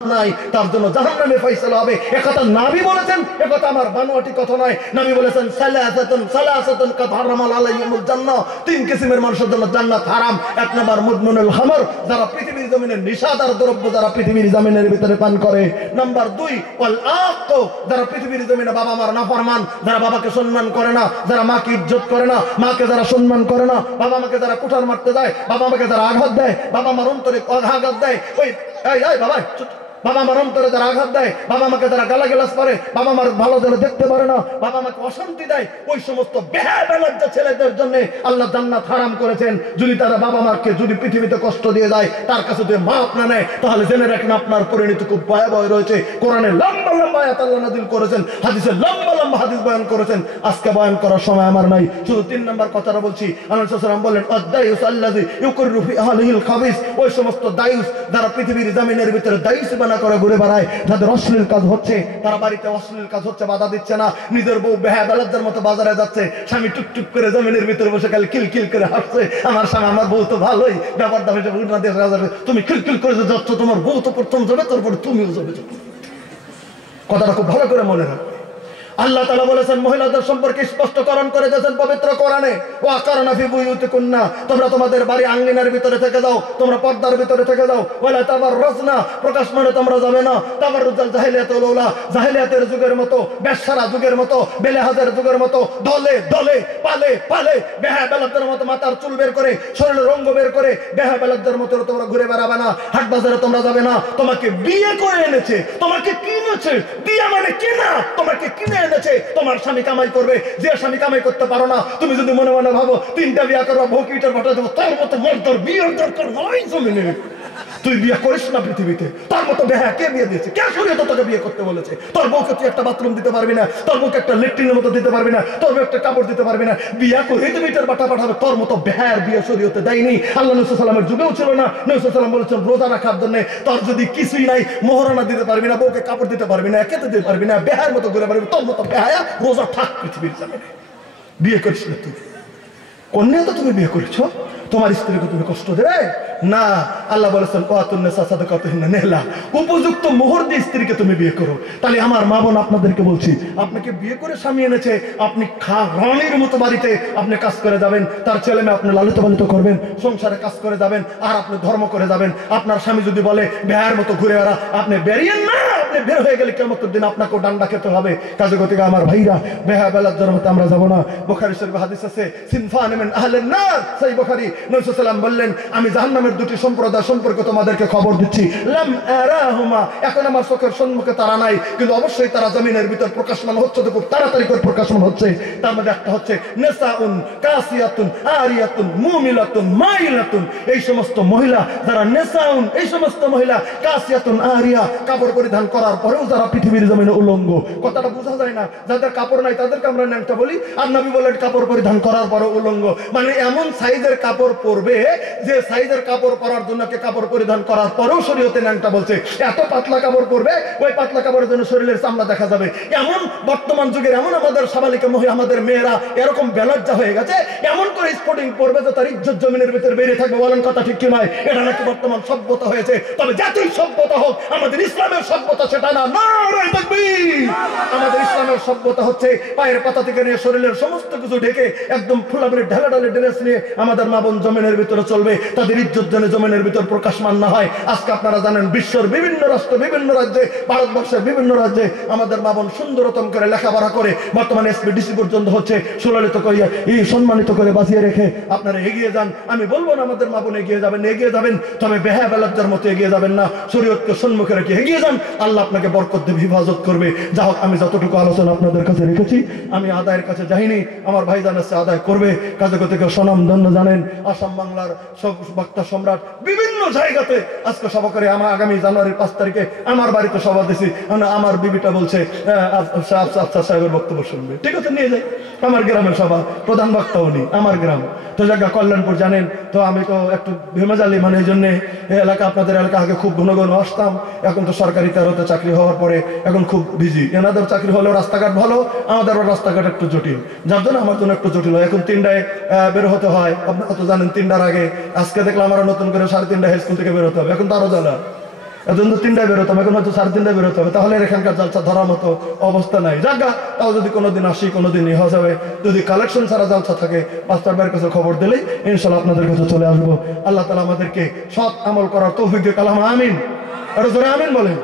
নাই, তার জন্য জাহান্নামে ফয়সালা হবে। একথা নবী বলেছেন, একথা আমার বানোয়াটি কথা নয়। নবী বলেছেন সালাসাতুন কাদ হারামাল আলাইহিমুল জান্নাহ, তিন কিসিমের মানুষের জন্য জান্নাত হারাম। এক নাম্বার মুদমিনুল খামর, যারা পৃথিবীর জমিনে নিশাদার দ্রব্য যারা পৃথিবীর জমিনের ভিতরে পান করে। নাম্বার 2 ওয়াল আক, যারা পৃথিবীর জমিনে বাবা মার নাফরমান, যারা বাবাকে সম্মান করে না, যারা মাকে ইজ্জত করে না, মাকে যারা সম্মান করে না, বাবা মাকে যারা কুঠার মারতে যায়, বাবা মাকে যারা আঘাত দেয়, বাবা মার অন্তরে আঘাত দেয়, ওই এই বাবা বাবা মার অন্তরে যারা আঘাত দেয়, বাবা মাকে যারা গালাগালাজ করে, বাবা মার ভালো যেন দেখতে পারে না, বাবা মাকে অশান্তি দেয়, ওই সমস্ত বেহায়া ছেলেদের জন্য আল্লাহ জান্নাত হারাম করেছেন। যদি তারা বাবা মাকে যদি পৃথিবীতে কষ্ট দিয়ে যায়, তার কাছে যদি মাপ না নেয়, তাহলে জেনে রাখেন আপনার পরিণতি খুব ভয়াবহ রয়েছে। কোরআনে লম্বা লম্বা আয়াত আল্লাহ নাযিল করেছেন, হাদিসে লম্বা লম্বা হাদিস বয়ান করেছেন। আজকে বয়ান করার সময় আমার নাই, শুধু 3 নাম্বার কথাটা বলছি। আল্লাহ রাসূল সাল্লাল্লাহু আলাইহি ওয়াসাল্লাম বলেন আদ-দায়ুস আল্লাযী ইউকিরু ফি আহলিহিল খাবিস, ওই সমস্ত দায়ুস যারা পৃথিবীর জমিনের ভিতরে দায়ুস বানা করে ঘুরে বেড়ায়, যাদের অশ্লীল কাজ হচ্ছে, তারা বাড়িতে অশ্লীল কাজ হচ্ছে বাধা দিচ্ছে না, নিজের বউ বেহায়ার মতো বাজারে যাচ্ছে, স্বামী টুকটুক করে জমিনের ভিতরে বসে খালি কিলকিল করে হাসছে, আমার স্বামী আমার বউ তো ভালোই, ব্যাপার দাম হিসেবে তুমি কিলকিল করে যাচ্ছ, তোমার বউ তো প্রথম যাবে, তারপরে তুমিও যাবে। কথাটা খুব ভালো করে মনে রাখবে। আল্লাহ তাআলা বলেছেন মহিলাদের সম্পর্কে স্পষ্টকরণ করে দিয়েছেন পবিত্র কোরআনে, ওয়া কারনা ফি বুয়ুতিকুন্না, তোমরা তোমাদের বাড়ি আঙ্গিনার ভিতরে থেকে যাও, তোমরা পর্দার ভিতরে থেকে যাও, ওয়ালা তাবাররাজনা, প্রকাশ মানে তোমরা যাবে না, তাবাররুজাল জাহিলিয়াতুল উলা, জাহিলিয়াতের যুগের মতো, বেশ্যারা যুগের মতো, বেলেহাজের যুগের মতো, দলে দলে পালে পালে বেহায়াবেলাদের মতো মাথার চুল বের করে, শরীরের রঙ বের করে বেহায়াবেলাদের মতো তোমরা ঘুরে বেড়াবে না, হাট বাজারে তোমরা যাবে না। তোমাকে বিয়ে করে এনেছে, তোমাকে কিনেছে, বিয়ে মানে কেনা, তোমাকে কিনে এনেছে, তোমার স্বামী কামাই করবে। যে স্বামী কামাই করতে পারো না, তুমি যদি মনে মনে ভাবো 3টা বিয়ে করবো, ভোকিটার ভাটা দেবো, তার মতো মর্দর বিয়ের দরকার নয় জমিনে। তুই বিয়ে করিস না পৃথিবীতে, তার মতো বেহা কে বিয়ে দিয়েছে? কে শরীয়ত তোকে বিয়ে করতে বলেছে? তোর বউকে তুই একটা বাথরুম দিতে পারবি না, তোর বউকে একটা ল্যাট্রিনের মতো দিতে পারবি না, তোর বউ একটা কাপড় দিতে পারবি না, বিয়ে করে তুমি ইটার বাটা পাঠাবে, তোর মতো বেহার বিয়ে শরীয়তে দেয়নি। আল্লাহ নবী সাল্লাল্লাহু আলাইহি ওয়াসাল্লামের যুগেও ছিল না। নবী সাল্লাল্লাহু আলাইহি ওয়াসাল্লাম বলেছেন রোজা রাখার জন্য তোর যদি কিছুই নাই, মোহরানা দিতে পারবি না, বউকে কাপড় দিতে পারবি না, খেতে দিতে পারবি না, বেহার মতো ঘুরে পারবি, তোর মতো বেহায়া রোজা থাক পৃথিবীর জমিনে। বিয়ে করিস না তুই, কন্যা তো তুমি বিয়ে করেছো, তোমার স্ত্রীকে তুমি কষ্ট দেবে না। আল্লাহ বলেছেন উপযুক্ত মোহর দিয়ে স্ত্রীকে তুমি বিয়ে করো। তাহলে আমার মা বোন আপনাদেরকে বলছি, আপনাকে বিয়ে করে স্বামী এনেছে, আপনি রানীর মতো বাড়িতে আপনি কাজ করে যাবেন, তার ছেলে মেয়ে আপনি লালিত পালিত করবেন, সংসারে কাজ করে যাবেন, আর আপনি ধর্ম করে যাবেন। আপনার স্বামী যদি বলে বেহার মতো ঘুরে বেড়া, আপনি বেরিয়েন না, আপনি বের হয়ে গেলে কিয়ামতের দিন আপনাকেও ডান্ডা খেতে হবে। কাজে গতিকে আমার ভাইরা, বেহায়া বেলার জন্মতে আমরা যাবো না। বুখারী শরীফে হাদিস আছে সিনফান মিন আহলিন নার, সেই বুখারী নবী সাল্লাল্লাহু আলাইহি ওয়াসাল্লাম বললেন আমি জাহান্নামের 2টি সম্প্রদায় সম্পর্কে তোমাদেরকে খবর দিচ্ছি। লাম আরাহুমা, এখন আমার চোখের সম্মুখে তারা নাই, কিন্তু অবশ্যই তারা জমিনের ভিতর প্রকাশমান হচ্ছে, তো খুব তাড়াতাড়ি করে প্রকাশমান হচ্ছে। তার মধ্যে একটা হচ্ছে নিসাউন কাসিয়াতুন আরিয়াতুন মুমিলাতুন মাইলাতুন, এই সমস্ত মহিলা যারা নিসাউন, এই সমস্ত মহিলা কাসিয়াতুন আরিয়া, কাপড় পরিধান করার পরেও যারা পৃথিবীর জমিনে উলঙ্গ। কথাটা বোঝা যায় না? যাদের কাপড় নাই তাদেরকে আমরা ন্যাংটা বলি, আর নবী বলেন কাপড় পরিধান করার পরেও উলঙ্গ, মানে এমন সাইজের কাপড় পরবে যে সাইজের কাপড় পরার জন্য কাপড় পরিধান করার পরেও শরীয়তে ন্যাংটা বলছে। এত পাতলা কাপড় পরবে, ওই পাতলা কাপড়ের জন্য শরীরের চামড়া দেখা যাবে। এমন বর্তমান যুগের এমন আমাদের সাবালিকা মহিলা, আমাদের মেয়েরা এরকম বেলজ্জা হয়ে গেছে, এমন করে স্পোর্টিং পরবে যে তার ইজ্জত জমিনের ভিতরে বেরিয়ে থাকবে। বলেন কথা ঠিক কি নয়? এটা নাকি বর্তমান সভ্যতা হয়েছে। তবে জাতীয় সভ্যতা হোক, আমাদের ইসলামের সভ্যতা সেটা না। নারে তাকবীর! আমাদের ইসলামের সভ্যতা হচ্ছে পায়ের পাতা থেকে নিয়ে শরীরের সমস্ত কিছু ঢেকে একদম ফুলাবলি ঢালা ঢালে ড্রেস নিয়ে আমাদের মা বোন জমিনের ভিতরে চলবে, তাদের ইজ্জত যেন জমিনের ভিতর প্রকাশমান না হয়। আজকে আপনারা জানেন বিশ্বের বিভিন্ন রাষ্ট্র, বিভিন্ন রাজ্যে, ভারতবর্ষের বিভিন্ন রাজ্যে আমাদের মা বোন সুন্দরতম করে লেখাপড়া করে বর্তমানে এসপিডিসি পর্যন্ত হচ্ছে, সুললিত করিয়া এই সম্মানিত করে বাঁচিয়ে রেখে আপনারা এগিয়ে যান। আমি বলবো না আমাদের মা বোন এগিয়ে যাবেন, এগিয়ে যাবেন, তবে বেহায়া বেলাজ্জার মতো এগিয়ে যাবেন না, শরীয়তকে সম্মুখে রেখে এগিয়ে যান। আল্লাহ আপনাকে বরকত দেবে, হেফাজত করবে। যা হোক, আমি যতটুকু আলোচনা আপনাদের কাছে রেখেছি, আমি আদায়ের কাছে যাইনি, আমার ভাই জানাচ্ছে আদায় করবে। কাজে থেকে সনাম ধন্য জানেন আসাম বাংলার সব বক্তা সম্রাট বিভিন্ন জায়গাতে আজকে সভা করে। আমার আগামী জানুয়ারির 5 তারিখে আমার বাড়িতে সভা দিছি, আমার বিবিটা বলছে আফসার সাহেবের বক্তব্য শুনবে, ঠিক আছে নিয়ে যাই। আমার গ্রামের সভা, প্রধান বক্তা উনি, আমার গ্রাম তো জায়গা কল্যাণপুর জানেন তো। আমি তো একটু ভেমেজালি, মানে এই জন্যে এলাকা, আপনাদের এলাকা আগে খুব ঘন ঘন আসতাম, এখন তো সরকারি তেরোতে চাকরি হওয়ার পরে এখন খুব বিজি। এনাদের চাকরি হলেও রাস্তাঘাট ভালো, আমাদের রাস্তাঘাট একটু জটিল, যার জন্য আমার জন্য একটু জটিল হয়। এখন 3টায় বের হতে হয়, আপনারা তো জানেন 3টার আগে। আজকে দেখলাম আমরা নতুন করে 3:30 হাই স্কুল থেকে বের হতে হবে, এখন তো আরো জ্বালা। এখন তো 3টায় বেরোতাম, এখন হয়তো 3:30টায় বেরোতে হবে, তাহলে এখানকার জালসা ধরার মতো অবস্থা নাই। জায়গা তাও যদি কোনোদিন আসি, কোনোদিন হয়ে যাবে, যদি কালেকশন ছাড়া জালসা থাকে মাস্টার ভাইয়ের কাছে খবর দিলেই ইনশাল্লাহ আপনাদের কাছে চলে আসবো। আল্লাহ তাআলা আমাদেরকে সৎ আমল করার তৌফিক দিয়ে কালাম আমিন, আরো জোরে আমিন বলেন।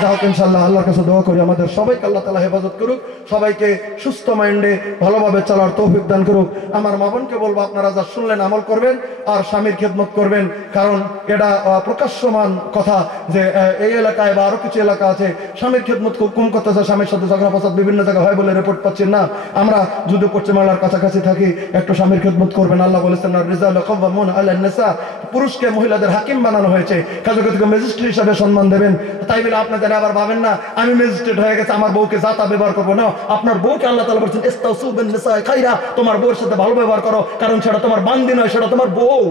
যাই হোক ইনশাল্লাহ আল্লাহর কাছে দোয়া করি আমাদের সবাইকে আল্লাহ তাআলা হেফাজত করুক, সবাইকে সুস্থ মাইন্ডে ভালোভাবে চলার তৌফিক দান করুক। আমার মা বোনকে বলবো আপনারা যা শুনলেন আমল করবেন আর স্বামীর খেদমত করবেন, কারণ এটা প্রকাশ্যমান কথা যে এই এলাকায় বা আরো কিছু এলাকা আছে স্বামীর খেদমত খুব কম করতেছে, স্বামীর সাথে ঝগড়া ফসাদ বিভিন্ন জায়গায় হয় বলে রিপোর্ট পাচ্ছেন না। আমরা যদি পশ্চিমালার কাছাকাছি থাকি একটু স্বামীর খেদমত করবেন। আল্লাহ বলেছেন রিজালু কাওয়ামুন আলান নিসা, পুরুষকে মহিলাদের হাকিম বানানো হয়েছে, কাজে ম্যাজিস্ট্রেট হিসাবে সম্মান দেবেন। তাই বলে আপনাদের আবার ভাবেন না আমি ম্যাজিস্ট্রেট হয়ে গেছে আমার বউকে যাতা ব্যবহার করবো না। আপনার বউকে আল্লাহ তাআলা বলেছেন ইস্তাউসু বিন নিসাই খাইরা, তোমার বউয়ের সাথে ভালো ব্যবহার করো, কারণ সেটা তোমার বান্দি নয়, সেটা তোমার বউ,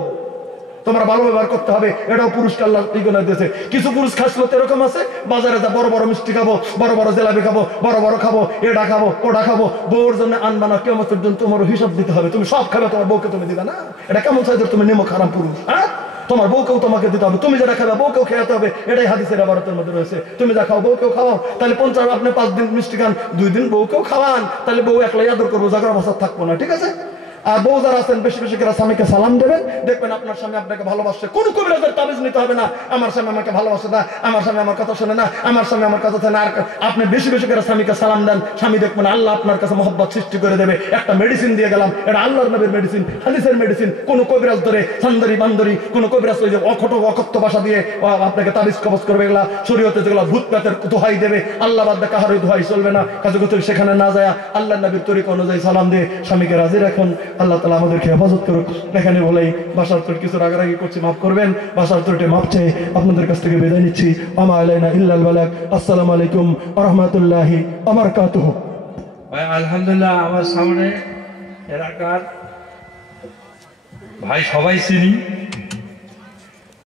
তোমার ভালো ব্যবহার করতে হবে। এটাও পুরুষকে আল্লাহ ঠিকানা দিয়েছে। কিছু পুরুষ খাসলত এরকম আছে, বাজারে যা বড় বড় মিষ্টি খাবো, বড় বড় জিলাপি খাবো, বড় বড় খাবো, এটা খাবো ওটা খাবো, বউর জন্য আনবা না, কিয়ামত পর্যন্ত তোমার হিসাব দিতে হবে। তুমি সব খাবে, তোমার বউকে তুমি দিবে না, এটা কেমন সাইজের তুমি নেমো খারাপ পুরুষ? হ্যাঁ, তোমার বউকেও তোমাকে দিতে হবে, তুমি যেটা খাবে বউকেও খেয়াতে হবে, এটাই হাদিসের ইবারতের মধ্যে রয়েছে। তুমি যা খাও বউকেও খাওয়াও, তাহলে 50 আপনি 5 দিন মিষ্টি খান, 2 দিন বউকেও খাওয়ান, তাহলে বউ একলাই আদর করবো, ঝগড়া ফসাদ থাকবো না, ঠিক আছে? আর বউ যারা আছেন বেশি বেশি করে স্বামীকে সালাম দেবেন, দেখবেন আপনার স্বামী আপনাকে ভালোবাসছে। কোন কবিরাজের তাবিজ নিতে হবে না, আমার স্বামী আমাকে ভালোবাসে না, আমার স্বামী আমার কথা শোনে না, আমার স্বামী আমার কথা শোনে না। আপনি বেশি বেশি করে স্বামীকে সালাম দেন, স্বামী দেখবেন আল্লাহ আপনার কাছে মহব্বত সৃষ্টি করে দেবে। একটা মেডিসিন দিয়ে গেলাম, এটা আল্লাহর নবীর মেডিসিন, হাদিসের মেডিসিন। কোন কবিরাজ ধরে সান্দরি বান্দরি, কোন কবিরাজ ওই যে অকথ্য ভাষা দিয়ে আপনাকে তাবিজ কবজ করবে, এগুলা শরীয়তে যেগুলো ভূত প্রেতের দোহাই দেবে, আল্লাহ বাদ দিয়ে কাহারই দোহাই চলবে না। কাজে সেখানে না যায় আল্লাহ নবীর তরিকা অনুযায়ী সালাম দিয়ে স্বামীকে রাজি রাখুন। আল্লাহ তাআলা আমাদেরকে হেফাজত করুক। এখানে বলেই বাসার ত্রুটি কিছু রাগারাগি করছি, মাফ করবেন। বাসার ত্রুটি মাপ চেয়ে আপনাদের কাছ থেকে বিদায় নিচ্ছি। আমা আলাইনা ইল্লাল বালাগ। আসসালামু আলাইকুম ওয়া রাহমাতুল্লাহি ওয়া বারাকাতুহু। আলহামদুলিল্লাহ, আমার সামনে এলাকার ভাই সবাই চিনি।